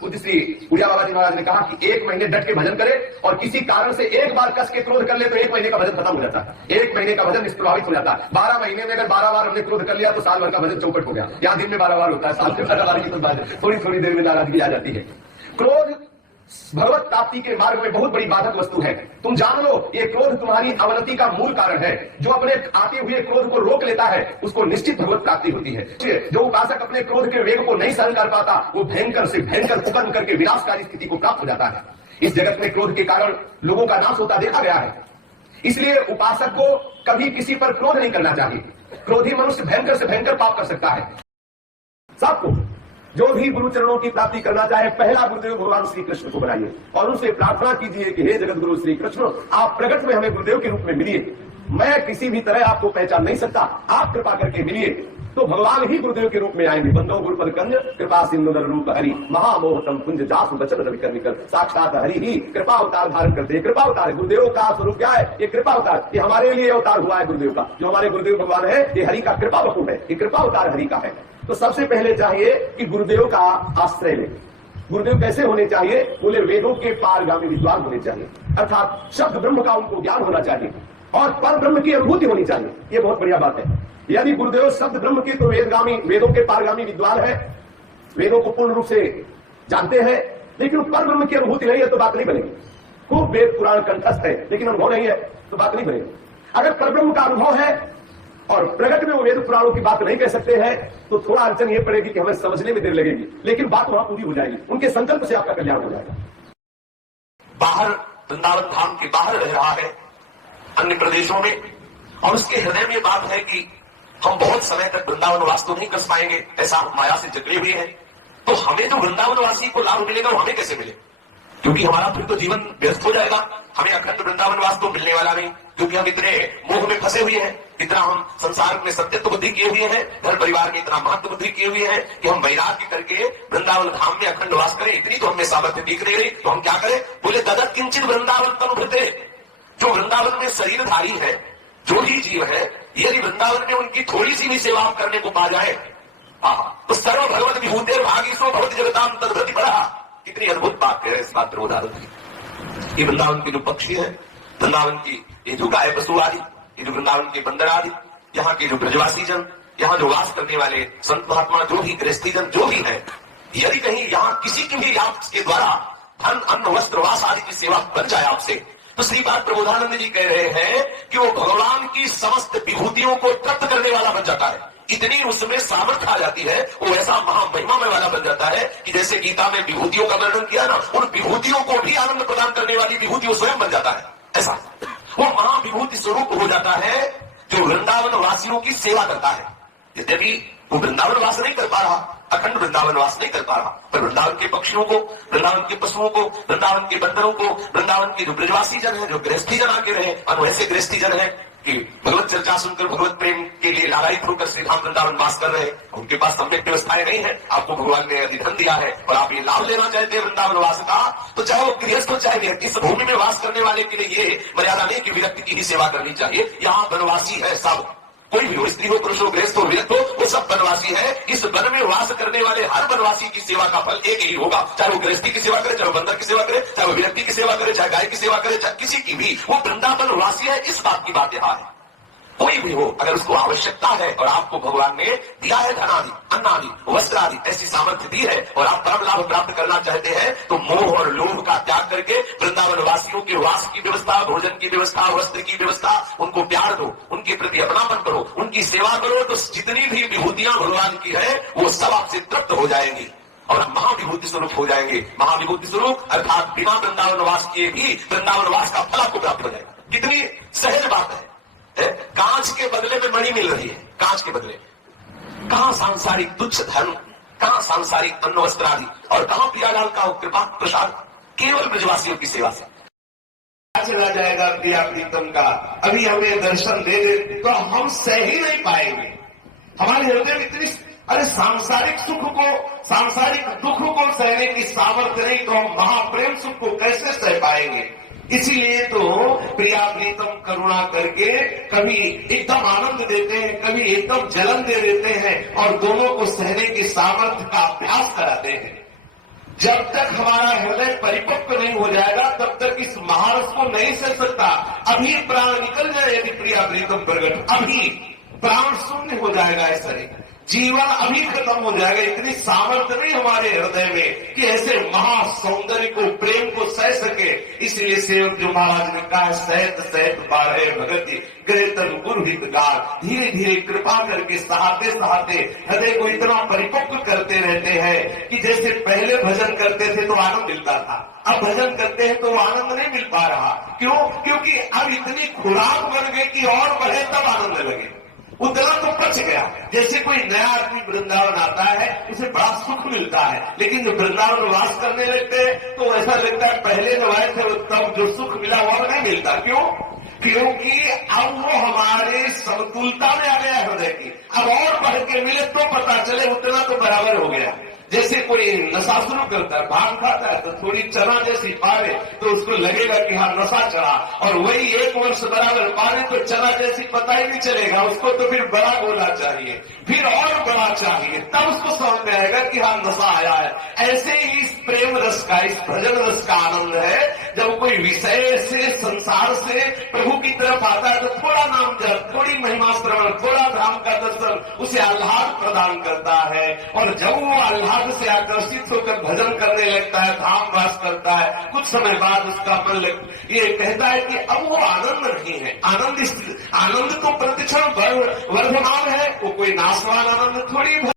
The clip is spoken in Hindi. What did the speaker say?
पूज्य श्री उड़िया बाबा जी महाराज ने कहा कि 1 महीने डट के भजन करे और किसी कारण से एक बार कस के क्रोध कर ले तो 1 महीने का भजन खत्म हो जाता है। 1 महीने का भजन निष्प्रभावित हो जाता है। 12 महीने में अगर 12 बार हमने क्रोध कर लिया तो साल भर का भजन चौपट हो गया। यहाँ दिन में 12 बार होता है, साल में 12 बार की तो बात थोड़ी थोड़ी देर में नाराजगी आ जाती है। क्रोध भगवत प्राप्ति के मार्ग में बहुत बड़ी बाधक वस्तु है। तुम जान लो ये क्रोध तुम्हारी अवनति का मूल कारण है। जो अपने आते हुए क्रोध को रोक लेता है उसको निश्चित भगवत प्राप्ति होती है। जो उपासक अपने क्रोध के वेग को नहीं सहन कर पाता वो भयंकर से भयंकर कुकर्म करके विनाशकारी स्थिति को प्राप्त हो जाता है। इस जगत में क्रोध के कारण लोगों का नाश होता देखा गया है। इसलिए उपासक को कभी किसी पर क्रोध नहीं करना चाहिए। क्रोधी मनुष्य भयंकर से भयंकर पाप कर सकता है। सबको जो भी गुरु चरणों की प्राप्ति करना चाहे पहला गुरुदेव भगवान श्री कृष्ण को बनाइए और उनसे प्रार्थना कीजिए कि हे जगत गुरु श्री कृष्ण, आप प्रकट में हमें गुरुदेव के रूप में मिलिए। मैं किसी भी तरह आपको पहचान नहीं सकता, आप कृपा करके मिलिए। तो भगवान ही गुरुदेव के रूप में आएंगे। बंदो गुरुपद कंज कृपा सिंधु रूप हरि महामोहतम कुंज जासु वचन रवि कर निकल। साक्षात हरि ही कृपा अवतार धारण करते हैं। कृपा अवतार गुरुदेव का स्वरूप क्या है? ये कृपा अवतार, ये हमारे लिए अवतार हुआ है गुरुदेव का। जो हमारे गुरुदेव भगवान है ये हरि का कृपा वस्तु है, ये कृपा अवतार हरि का है। तो सबसे पहले चाहिए कि गुरुदेव का आश्रय लें। गुरुदेव कैसे होने चाहिए? बोले वेदों के पारगामी विद्वान होने चाहिए, अर्थात शब्द ब्रह्म का उनको ज्ञान होना चाहिए और पर ब्रह्म की अनुभूति होनी चाहिए। ये बहुत बढ़िया बात है। यदि गुरुदेव शब्द ब्रह्म के तो वेदगामी, वेदों के पारगामी विद्वान है, वेदों को पूर्ण रूप से जानते हैं, लेकिन पर ब्रह्म की अनुभूति नहीं है तो बात नहीं बनेगी। खूब वेद पुराण कंठस्थ है लेकिन अनुभव नहीं है तो बात नहीं बनेगी। अगर पर ब्रह्म का अनुभव है और प्रगट में वो वेद पुराणों की बात नहीं कह सकते हैं तो थोड़ा अड़चन ये पड़ेगी कि हमें समझने में देर लगेगी, लेकिन बात वहां पूरी हो जाएगी। उनके संकल्प से आपका कल्याण हो जाएगा। बाहर वृंदावन धाम के बाहर रह रहा है अन्य प्रदेशों में, और उसके हृदय में बात है कि हम बहुत समय तक वृंदावन वास तो नहीं कर पाएंगे, ऐसा माया से जकड़े हुए हैं। तो हमें जो वृंदावन वासी को लाभ मिलेगा वो हमें कैसे मिले? क्योंकि हमारा फिर तो जीवन व्यस्त हो जाएगा। हमें अखंड वृंदावन वास तो मिलने वाला नहीं, क्योंकि हम इतने मोह में फंसे हुए हैं, इतना हम संसार में सत्यत्व बुद्धि किए हुए हैं, घर परिवार में इतना महत्व बुद्धि किए हुए हैं कि हम वैराग्य करके वृंदावन धाम में अखंड वास करें, इतनी तो हमें सामर्थ्य दिख रही। तो हम क्या करें? बोले ददत किंचित वृंदावन तनुभृते। जो वृंदावन में शरीरधारी है, जो ही जीव है, यदि वृंदावन में उनकी थोड़ी सी भी सेवा करने को पा जाए तो सर्व भगवत विभूते भागीसो भगवत जगताम तदभृति बढ़ा। कितनी अद्भुत बात है इस मात्र उदाहरण। ये वृंदावन के जो पक्षी है, वृंदावन की ये जो गाय पशु आदि, ये जो वृंदावन के बंदर आदि, यहाँ के जो ब्रजवासी जन, यहाँ जो वास करने वाले संत महात्मा, जो भी गृहस्थी जन जो भी है, यदि कहीं यहाँ किसी की भी आपके द्वारा धन अन्न वस्त्र वास आदि की सेवा बन जाए आपसे, तो श्रीपाद प्रबोधानंद जी कह रहे हैं कि वो भगवान की समस्त विभूतियों को तृप्त करने वाला बन जाता है। इतनी उसमें सामर्थ्य आ जाती है, वो ऐसा महामहिमामय वाला बन जाता है कि जैसे गीता में विभूतियों का वर्णन किया ना, उन विभूतियों को भी आनंद प्रदान करने वाली विभूति वो स्वयं बन जाता है। ऐसा वो महाविभूति स्वरूप हो जाता है जो वृंदावन वासियों की सेवा करता है। यद्यपि वो वृंदावन वास नहीं कर पा रहा, अखंड वृंदावन वास नहीं कर पा रहा, पर वृंदावन के पक्षियों को, वृंदावन के पशुओं को, वृंदावन के बंदरों को, वृंदावन के जो ब्रजवासी जन है, जो गृहस्थी जन आके रहे, और ऐसे गृहस्थी जन है कि भगवत चर्चा सुनकर भगवत प्रेम के लिए लालायित होकर श्री धाम वृंदावन वास कर रहे हैं। उनके पास सम्यक व्यवस्थाएं नहीं है, आपको भगवान ने अधिधन दिया है और आप ये लाभ लेना चाहते हैं वृंदावन वास का, तो चाहे वो गृहस्थ हो चाहे व्यक्ति, इस भूमि में वास करने वाले के लिए ये मर्यादा नहीं कि व्यक्ति की ही सेवा करनी चाहिए। यहाँ वनवासी है सब, कोई भी हो, स्त्री हो, पुरुष हो, गृहस्थ हो, व्यक्ति हो, वो सब वनवासी है। इस वन में वास करने वाले हर वनवासी की सेवा का फल एक ही होगा, चाहे वो गृहस्थी की सेवा करे, चाहे वो बंदर की सेवा करे, चाहे वो व्यक्ति की सेवा करे, चाहे गाय की सेवा करे, चाहे किसी की भी, वो वृंदावन वासी है। इस बात की बात यहाँ है। कोई भी हो, अगर उसको आवश्यकता है और आपको भगवान ने दिया है धन आदि, अन्न आदि, वस्त्र आदि, ऐसी सामर्थ्य दी है और आप परम लाभ प्राप्त करना चाहते हैं, तो मोह और लोभ का त्याग करके वृंदावन वासियों के वास की व्यवस्था, भोजन की व्यवस्था, वस्त्र की व्यवस्था, उनको प्यार दो, उनके प्रति अपनापन करो, उनकी सेवा करो, तो जितनी भी विभूतियां भगवान की है वो सब आपसे तृप्त हो जाएंगी और महाविभूति स्वरूप हो जाएंगे। महाविभूति स्वरूप अर्थात बिना वृंदावन वास किए भी वृंदावन वास का फल आपको प्राप्त हो जाएगा। कितनी सहज बात है। कांच के बदले में मणि मिल रही है, कांच के बदले। कहां सांसारिक तुच्छ धर्म, कहां सांसारिक अन्न वस्त्र आदि, और कहां प्रियालाल का कृपा प्रसाद केवल ब्रजवासियों की सेवा से चला जाएगा। प्रिया प्रीतम का अभी हमें दर्शन दे दे तो हम सह ही नहीं पाएंगे। हमारे हृदय में इतनी, अरे सांसारिक सुख को, सांसारिक दुख को सहने की सामर्थ्य नहीं तो हम महाप्रेम सुख को कैसे सह पाएंगे। इसीलिए तो प्रिया प्रीतम करुणा करके कभी एकदम आनंद देते हैं, कभी एकदम जलन दे देते हैं और दोनों को सहने की सामर्थ्य का अभ्यास कराते हैं। जब तक हमारा हृदय परिपक्व नहीं हो जाएगा तब तक इस महारस को नहीं सह सकता। अभी प्राण निकल जाए यदि प्रिया प्रीतम प्रगट, अभी प्राण शून्य हो जाएगा, ऐसा नहीं, जीवन अभी खत्म हो जाएगा। इतनी सामर्थ्य नहीं हमारे हृदय में कि ऐसे महासौंदर्य को, प्रेम को सह सके। इसलिए सेवक जो महाराज ने कहा, सहत सहत बारह भगति ग्रेतन गुरु हितगार, धीरे धीरे कृपा करके सहाते सहाते हृदय को इतना परिपक्व करते रहते हैं कि जैसे पहले भजन करते थे तो आनंद मिलता था, अब भजन करते हैं तो आनंद नहीं मिल पा रहा। क्यों? क्योंकि अब इतनी खुराक बन गई कि और बढ़े तब आनंद लगे, उतना तो बच गया। जैसे कोई नया आदमी वृंदावन आता है उसे बड़ा सुख मिलता है, लेकिन जो वृंदावन वास करने लगते हैं तो ऐसा लगता है पहले जब आए थे तब जो सुख मिला वो नहीं मिलता। क्यों? क्योंकि अब वो हमारे समतुलता में आ गया हृदय की। अब और बढ़ के मिले तो पता चले उतना तो बराबर हो गया। जैसे कोई नशा शुरू करता है, भांग खाता है तो थोड़ी चना जैसी पावे तो उसको लगेगा कि हाँ नशा चढ़ा, और वही 1 वर्ष बराबर पावे तो चना जैसी पता ही नहीं चलेगा उसको, तो फिर बड़ा गोला चाहिए, फिर और बड़ा चाहिए, तब उसको समझ में आएगा कि हाँ नशा आया है। ऐसे ही इस प्रेम रस का, इस भजन रस का आनंद है। जब कोई विषय से, संसार से प्रभु की तरफ आता है तो थोड़ा नाम जप, थोड़ी महिमा श्रवण, थोड़ा धाम का दर्शन उसे आह्लाद प्रदान करता है। और जब वो आह्लाद से आकर्षित होकर भजन करने लगता है, धाम वास करता है, कुछ समय बाद उसका मन ये कहता है कि अब वो आनंद नहीं है। आनंद तो प्रतिक्षण वर्धमान है, वो कोई नाशवान आनंद थोड़ी